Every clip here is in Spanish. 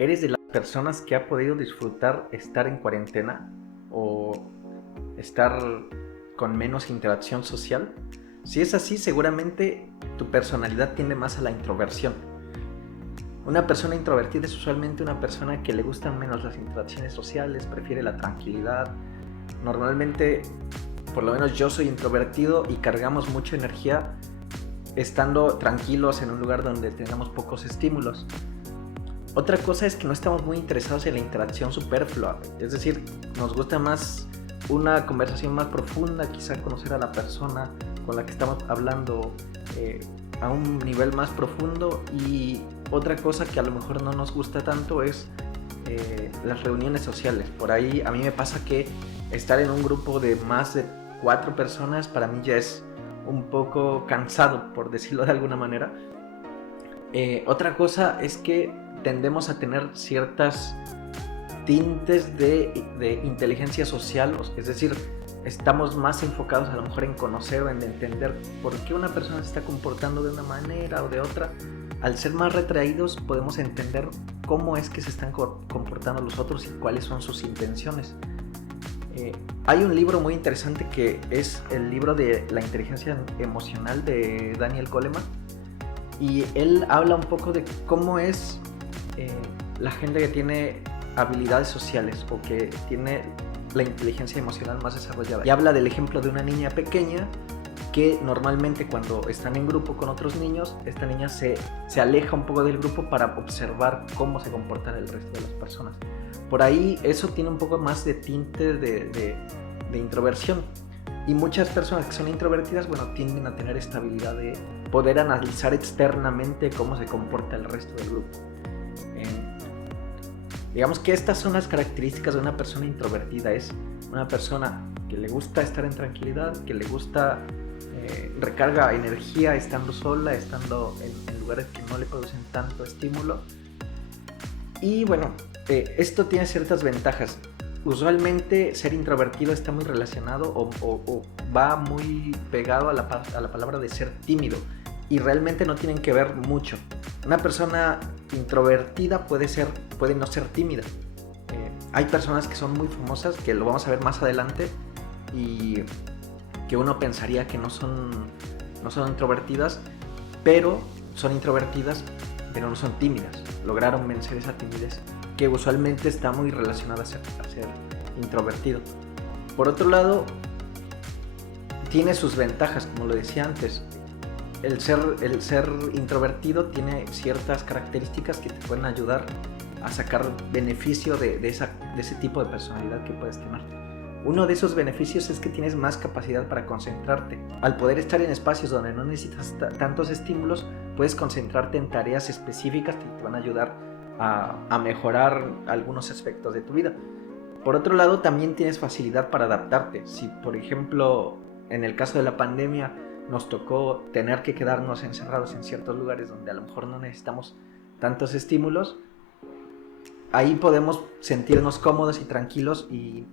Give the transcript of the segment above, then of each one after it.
¿Eres de las personas que ha podido disfrutar estar en cuarentena o estar con menos interacción social? Si es así, seguramente tu personalidad tiende más a la introversión. Una persona introvertida es usualmente una persona que le gustan menos las interacciones sociales, prefiere la tranquilidad. Normalmente, por lo menos yo soy introvertido y cargamos mucha energía estando tranquilos en un lugar donde tengamos pocos estímulos. Otra cosa es que no estamos muy interesados en la interacción superflua, es decir, nos gusta más una conversación más profunda, quizá conocer a la persona con la que estamos hablando a un nivel más profundo. Y otra cosa que a lo mejor no nos gusta tanto es las reuniones sociales. Por ahí a mí me pasa que estar en un grupo de más de 4 personas para mí ya es un poco cansado, por decirlo de alguna manera. Otra cosa es que tendemos a tener ciertas tintes de inteligencia social, es decir, estamos más enfocados a lo mejor en conocer o en entender por qué una persona se está comportando de una manera o de otra. Al ser más retraídos podemos entender cómo es que se están comportando los otros y cuáles son sus intenciones. Hay un libro muy interesante que es el libro de la inteligencia emocional de Daniel Goleman, y él habla un poco de cómo es la gente que tiene habilidades sociales o que tiene la inteligencia emocional más desarrollada. Y habla del ejemplo de una niña pequeña que normalmente cuando están en grupo con otros niños, esta niña se aleja un poco del grupo para observar cómo se comporta el resto de las personas. Por ahí eso tiene un poco más de tinte de introversión. Y muchas personas que son introvertidas, tienden a tener esta habilidad de poder analizar externamente cómo se comporta el resto del grupo. Digamos que estas son las características de una persona introvertida. Es una persona que le gusta estar en tranquilidad, que le gusta recarga energía estando sola, estando en lugares que no le producen tanto estímulo. Y esto tiene ciertas ventajas. Usualmente ser introvertido está muy relacionado o va muy pegado a la palabra de ser tímido, y realmente no tienen que ver mucho. Una persona introvertida puede no ser tímida. Hay personas que son muy famosas, que lo vamos a ver más adelante, y que uno pensaría que no son introvertidas, pero son introvertidas, pero no son tímidas. Lograron vencer esa timidez, que usualmente está muy relacionada a ser introvertido. Por otro lado, tiene sus ventajas, como lo decía antes. El ser introvertido tiene ciertas características que te pueden ayudar a sacar beneficio de ese tipo de personalidad que puedes tener. Uno de esos beneficios es que tienes más capacidad para concentrarte. Al poder estar en espacios donde no necesitas tantos estímulos, puedes concentrarte en tareas específicas que te van a ayudar a mejorar algunos aspectos de tu vida. Por otro lado, también tienes facilidad para adaptarte. Si, por ejemplo, en el caso de la pandemia, nos tocó tener que quedarnos encerrados en ciertos lugares donde a lo mejor no necesitamos tantos estímulos, ahí podemos sentirnos cómodos y tranquilos y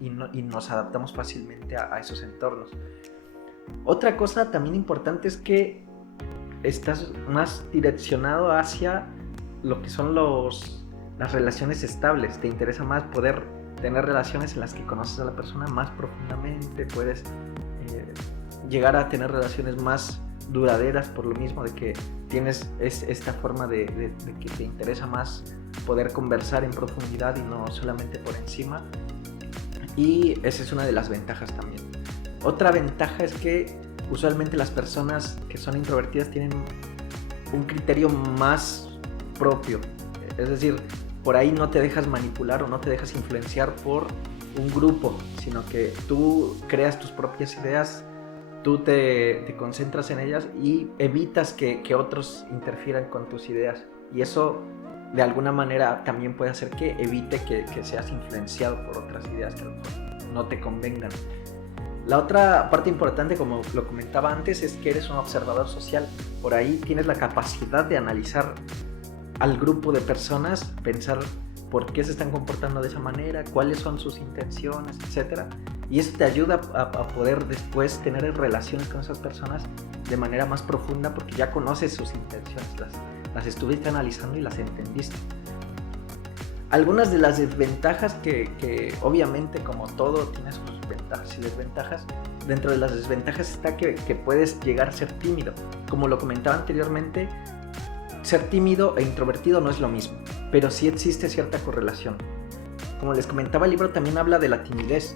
nos adaptamos fácilmente a esos entornos. Otra cosa también importante es que estás más direccionado hacia lo que son las relaciones estables. Te interesa más poder tener relaciones en las que conoces a la persona más profundamente, puedes llegar a tener relaciones más duraderas por lo mismo de que tienes esta forma de que te interesa más poder conversar en profundidad y no solamente por encima. Y esa es una de las ventajas también. Otra ventaja es que usualmente las personas que son introvertidas tienen un criterio más propio, es decir, por ahí no te dejas manipular o no te dejas influenciar por un grupo, sino que tú creas tus propias ideas, tú te concentras en ellas y evitas que otros interfieran con tus ideas, y eso de alguna manera también puede hacer que evite que seas influenciado por otras ideas que a lo mejor no te convengan. La otra parte importante, como lo comentaba antes, es que eres un observador social. Por ahí tienes la capacidad de analizar al grupo de personas, pensar por qué se están comportando de esa manera, cuáles son sus intenciones, etc. Y eso te ayuda a poder después tener relaciones con esas personas de manera más profunda, porque ya conoces sus intenciones, las estuviste analizando y las entendiste. Algunas de las desventajas que obviamente como todo tiene sus ventajas y desventajas, dentro de las desventajas está que puedes llegar a ser tímido. Como lo comentaba anteriormente, ser tímido e introvertido no es lo mismo, pero sí existe cierta correlación. Como les comentaba, el libro también habla de la timidez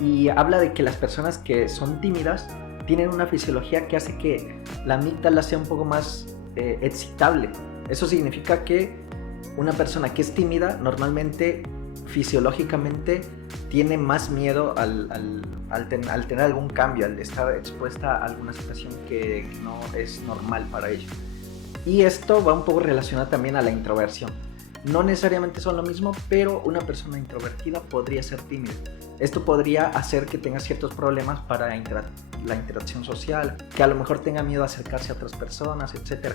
y habla de que las personas que son tímidas tienen una fisiología que hace que la amígdala sea un poco más excitable. Eso significa que una persona que es tímida normalmente fisiológicamente tiene más miedo al tener algún cambio, al estar expuesta a alguna situación que no es normal para ella. Y esto va un poco relacionado también a la introversión. No necesariamente son lo mismo, pero una persona introvertida podría ser tímida. Esto podría hacer que tenga ciertos problemas para la interacción social, que a lo mejor tenga miedo a acercarse a otras personas, etc.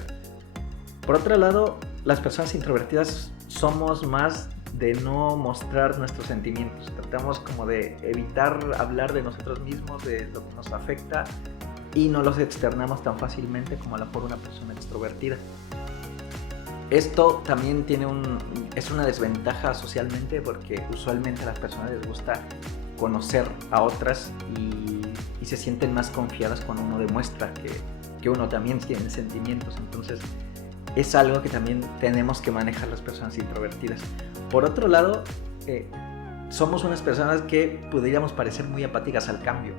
Por otro lado, las personas introvertidas somos más de no mostrar nuestros sentimientos. Tratamos como de evitar hablar de nosotros mismos, de lo que nos afecta, y no los externamos tan fácilmente como a lo mejor una persona extrovertida. Esto también es una desventaja socialmente, porque usualmente a las personas les gusta conocer a otras y se sienten más confiadas cuando uno demuestra que uno también tiene sentimientos. Entonces es algo que también tenemos que manejar las personas introvertidas. Por otro lado, somos unas personas que podríamos parecer muy apáticas al cambio.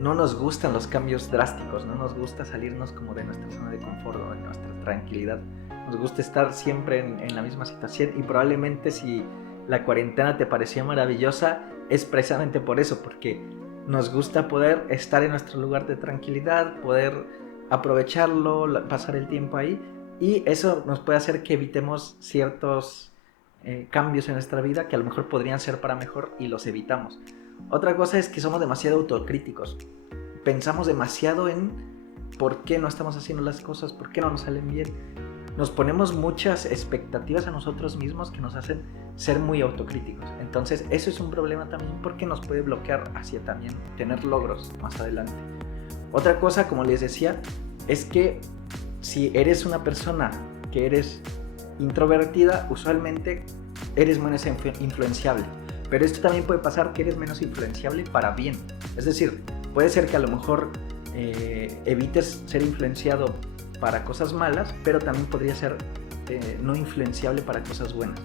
No nos gustan los cambios drásticos, no nos gusta salirnos como de nuestra zona de confort o de nuestra tranquilidad. Nos gusta estar siempre en la misma situación, y probablemente si la cuarentena te parecía maravillosa es precisamente por eso, porque nos gusta poder estar en nuestro lugar de tranquilidad, poder aprovecharlo, pasar el tiempo ahí, y eso nos puede hacer que evitemos ciertos cambios en nuestra vida que a lo mejor podrían ser para mejor y los evitamos. Otra cosa es que somos demasiado autocríticos. Pensamos demasiado en por qué no estamos haciendo las cosas, por qué no nos salen bien. Nos ponemos muchas expectativas a nosotros mismos que nos hacen ser muy autocríticos. Entonces eso es un problema también, porque nos puede bloquear hacia también tener logros más adelante. Otra cosa, como les decía, es que si eres una persona que eres introvertida, usualmente eres menos influenciable. Pero esto también puede pasar que eres menos influenciable para bien. Es decir, puede ser que a lo mejor evites ser influenciado para cosas malas, pero también podría ser no influenciable para cosas buenas.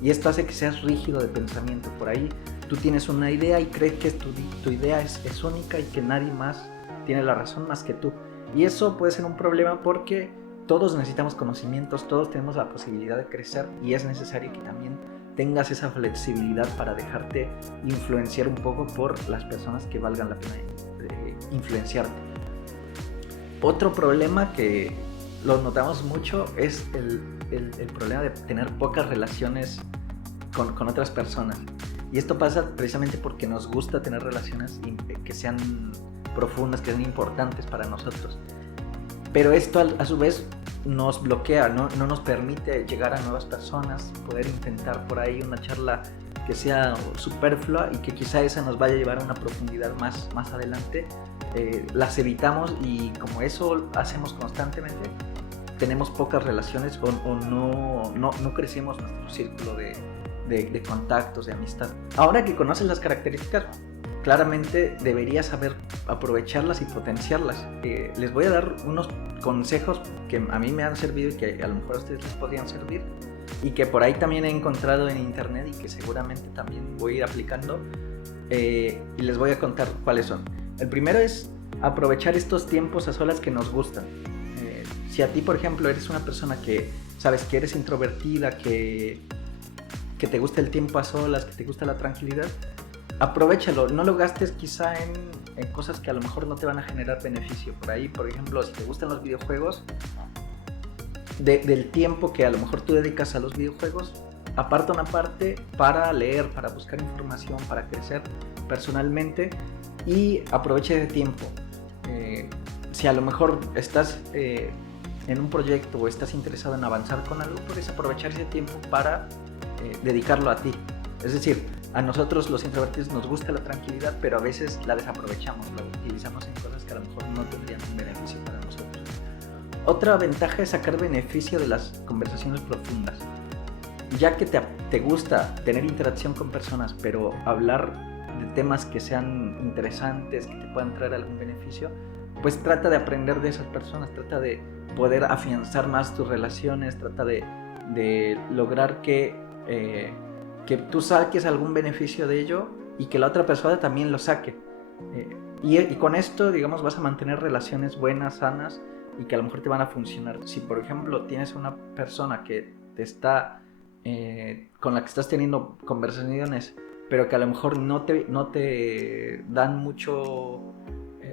Y esto hace que seas rígido de pensamiento. Por ahí tú tienes una idea y crees que tu idea es única y que nadie más tiene la razón más que tú. Y eso puede ser un problema, porque todos necesitamos conocimientos, todos tenemos la posibilidad de crecer, y es necesario que también tengas esa flexibilidad para dejarte influenciar un poco por las personas que valgan la pena influenciarte. Otro problema que lo notamos mucho es el problema de tener pocas relaciones con otras personas. Y esto pasa precisamente porque nos gusta tener relaciones que sean profundas, que sean importantes para nosotros. Pero esto a su vez nos bloquea, no nos permite llegar a nuevas personas, poder intentar por ahí una charla que sea superflua y que quizá esa nos vaya a llevar a una profundidad más adelante. Las evitamos, y como eso hacemos constantemente, tenemos pocas relaciones o no crecemos nuestro círculo de contactos, de amistad. Ahora que conoces las características, claramente deberías saber aprovecharlas y potenciarlas. Les voy a dar unos consejos que a mí me han servido y que a lo mejor a ustedes les podrían servir, y que por ahí también he encontrado en internet y que seguramente también voy a ir aplicando, y les voy a contar cuáles son. El primero es aprovechar estos tiempos a solas que nos gustan. Si a ti, por ejemplo, eres una persona que sabes que eres introvertida, que te gusta el tiempo a solas, que te gusta la tranquilidad, aprovéchalo, no lo gastes quizá en cosas que a lo mejor no te van a generar beneficio. Por ahí, por ejemplo, si te gustan los videojuegos, del tiempo que a lo mejor tú dedicas a los videojuegos, aparta una parte para leer, para buscar información, para crecer personalmente, y aprovecha ese tiempo. Si a lo mejor estás en un proyecto o estás interesado en avanzar con algo, puedes aprovechar ese tiempo para dedicarlo a ti. Es decir, a nosotros los introvertidos nos gusta la tranquilidad, pero a veces la desaprovechamos, la utilizamos en cosas que a lo mejor no tendrían un beneficio para nosotros. Otra ventaja es sacar beneficio de las conversaciones profundas. ya que te gusta tener interacción con personas, pero hablar de temas que sean interesantes, que te puedan traer algún beneficio, pues trata de aprender de esas personas, trata de poder afianzar más tus relaciones, trata de lograr que tú saques algún beneficio de ello y que la otra persona también lo saque. Y con esto, digamos, vas a mantener relaciones buenas, sanas, y que a lo mejor te van a funcionar. Si, por ejemplo, tienes una persona que te está, con la que estás teniendo conversaciones, pero que a lo mejor no te dan mucho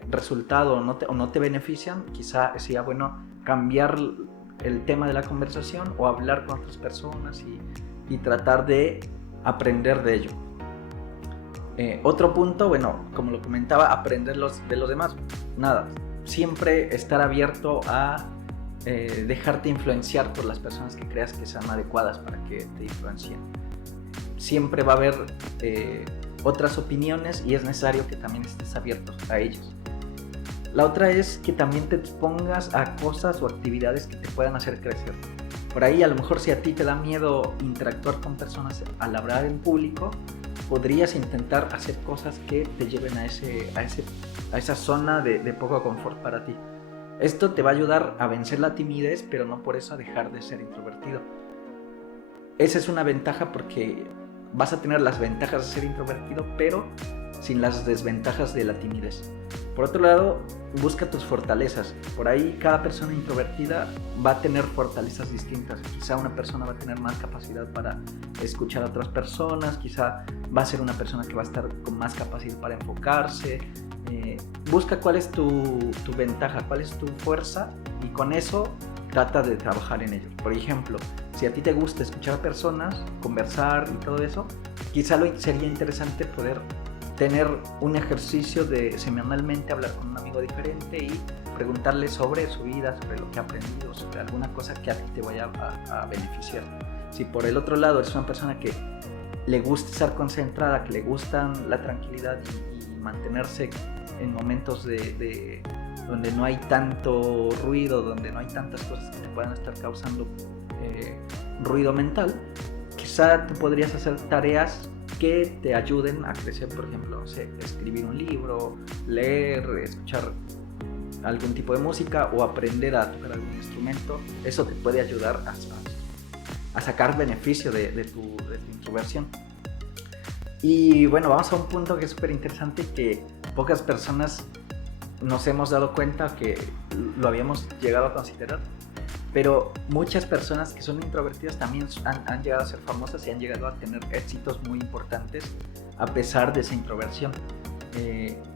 resultado o no te benefician, quizá sea bueno cambiar el tema de la conversación o hablar con otras personas y tratar de aprender de ello. Otro punto, bueno, como lo comentaba, aprender de los demás. Nada, siempre estar abierto a dejarte influenciar por las personas que creas que sean adecuadas para que te influencien. Siempre va a haber otras opiniones y es necesario que también estés abierto a ellos. La otra es que también te expongas a cosas o actividades que te puedan hacer crecer. Por ahí, a lo mejor, si a ti te da miedo interactuar con personas al hablar en público, podrías intentar hacer cosas que te lleven a esa zona de poco confort para ti. Esto te va a ayudar a vencer la timidez, pero no por eso a dejar de ser introvertido. Esa es una ventaja, porque vas a tener las ventajas de ser introvertido, pero sin las desventajas de la timidez. Por otro lado, busca tus fortalezas. Por ahí, cada persona introvertida va a tener fortalezas distintas. Quizá una persona va a tener más capacidad para escuchar a otras personas, quizá va a ser una persona que va a estar con más capacidad para enfocarse. Busca cuál es tu ventaja, cuál es tu fuerza, y con eso trata de trabajar en ello. Por ejemplo, si a ti te gusta escuchar a personas, conversar y todo eso, quizá sería interesante poder tener un ejercicio de semanalmente hablar con un amigo diferente y preguntarle sobre su vida, sobre lo que ha aprendido, sobre alguna cosa que a ti te vaya a beneficiar. Si por el otro lado eres una persona que le gusta estar concentrada, que le gustan la tranquilidad y mantenerse en momentos donde no hay tanto ruido, donde no hay tantas cosas que te puedan estar causando ruido mental, quizá tú podrías hacer tareas que te ayuden a crecer. Por ejemplo, no sé, escribir un libro, leer, escuchar algún tipo de música o aprender a tocar algún instrumento. Eso te puede ayudar a sacar beneficio de tu introversión. Y bueno, vamos a un punto que es súper interesante, que pocas personas nos hemos dado cuenta que lo habíamos llegado a considerar, pero muchas personas que son introvertidas también han llegado a ser famosas y han llegado a tener éxitos muy importantes a pesar de esa introversión.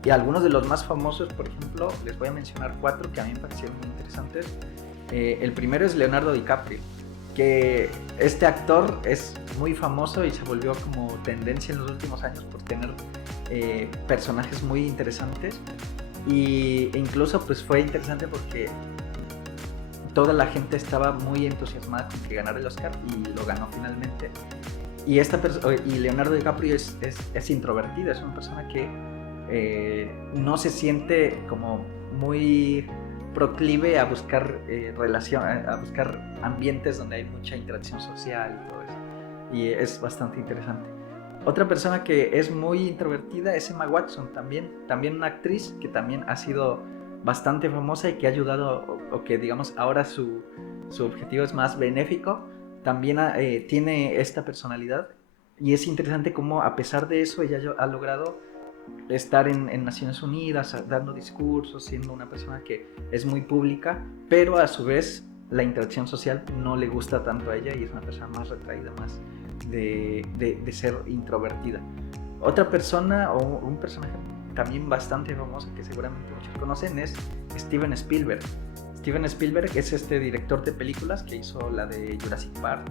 Y algunos de los más famosos, por ejemplo, les voy a mencionar 4 que a mí me parecieron muy interesantes. El primero es Leonardo DiCaprio, que este actor es muy famoso y se volvió como tendencia en los últimos años por tener personajes muy interesantes, e incluso pues fue interesante porque toda la gente estaba muy entusiasmada con que ganara el Oscar y lo ganó finalmente. Y Leonardo DiCaprio es introvertido, es una persona que no se siente como muy proclive a buscar a buscar ambientes donde hay mucha interacción social y todo eso. Y es bastante interesante. Otra persona que es muy introvertida es Emma Watson, también una actriz que también ha sido bastante famosa y que ha ayudado, o que digamos ahora su objetivo es más benéfico. También tiene esta personalidad, y es interesante cómo a pesar de eso ella ha logrado estar en Naciones Unidas dando discursos, siendo una persona que es muy pública, pero a su vez la interacción social no le gusta tanto a ella y es una persona más retraída, más de ser introvertida. Otra persona o un personaje también bastante famoso que seguramente muchos conocen es Steven Spielberg. Steven Spielberg es este director de películas que hizo la de Jurassic Park,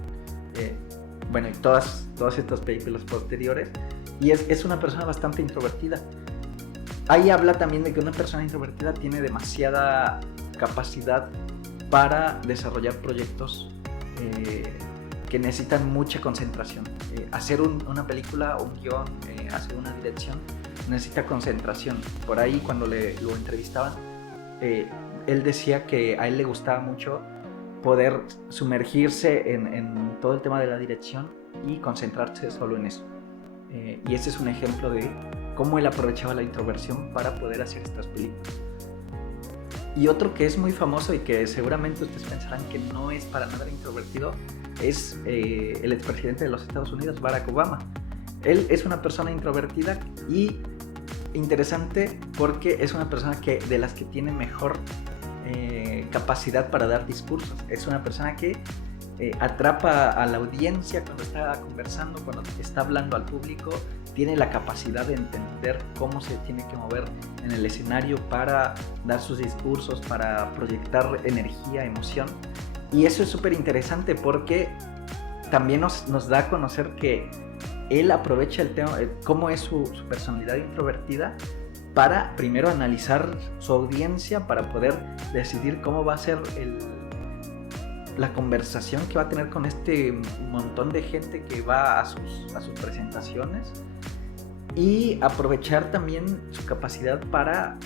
bueno, y todas estas películas posteriores, y es una persona bastante introvertida. Ahí habla también de que una persona introvertida tiene demasiada capacidad para desarrollar proyectos que necesitan mucha concentración. Hacer una película o un guión, hacer una dirección, necesita concentración. Por ahí cuando lo entrevistaban, él decía que a él le gustaba mucho poder sumergirse en todo el tema de la dirección y concentrarse solo en eso. Y ese es un ejemplo de cómo él aprovechaba la introversión para poder hacer estas películas. Y otro que es muy famoso y que seguramente ustedes pensarán que no es para nada introvertido es el expresidente de los Estados Unidos, Barack Obama. Él es una persona introvertida y interesante porque es una persona de las que tiene mejor capacidad para dar discursos. Es una persona que atrapa a la audiencia cuando está conversando, cuando está hablando al público, tiene la capacidad de entender cómo se tiene que mover en el escenario para dar sus discursos, para proyectar energía, emoción. Y eso es súper interesante porque también nos da a conocer que él aprovecha el tema, cómo es su personalidad introvertida, para primero analizar su audiencia, para poder decidir cómo va a ser la conversación que va a tener con este montón de gente que va a sus presentaciones, y aprovechar también su capacidad para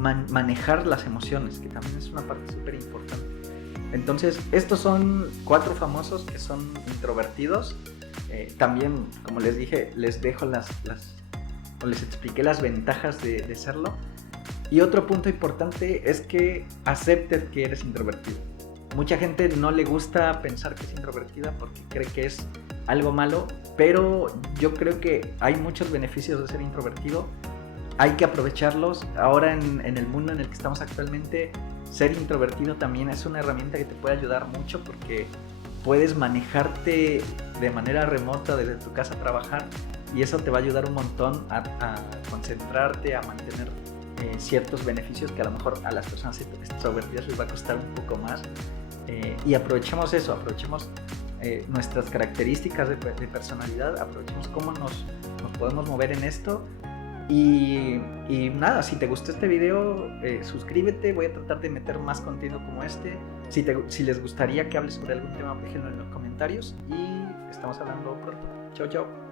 manejar las emociones, que también es una parte súper importante. Entonces, estos son 4 famosos que son introvertidos. También, como les dije, les dejo les expliqué las ventajas de serlo. Y otro punto importante es que aceptes que eres introvertido. Mucha gente no le gusta pensar que es introvertida porque cree que es algo malo, pero yo creo que hay muchos beneficios de ser introvertido. Hay que aprovecharlos. Ahora en el mundo en el que estamos actualmente, ser introvertido también es una herramienta que te puede ayudar mucho, porque puedes manejarte de manera remota desde tu casa a trabajar, y eso te va a ayudar un montón a concentrarte, a mantener ciertos beneficios que a lo mejor a las personas extrovertidas les va a costar un poco más. Y aprovechemos eso, aprovechemos nuestras características de personalidad, aprovechemos cómo nos podemos mover en esto. Y nada, si te gustó este video, suscríbete. Voy a tratar de meter más contenido como este. Si les gustaría que hable sobre algún tema, déjenlo en los comentarios, y estamos hablando pronto. Chao, chao.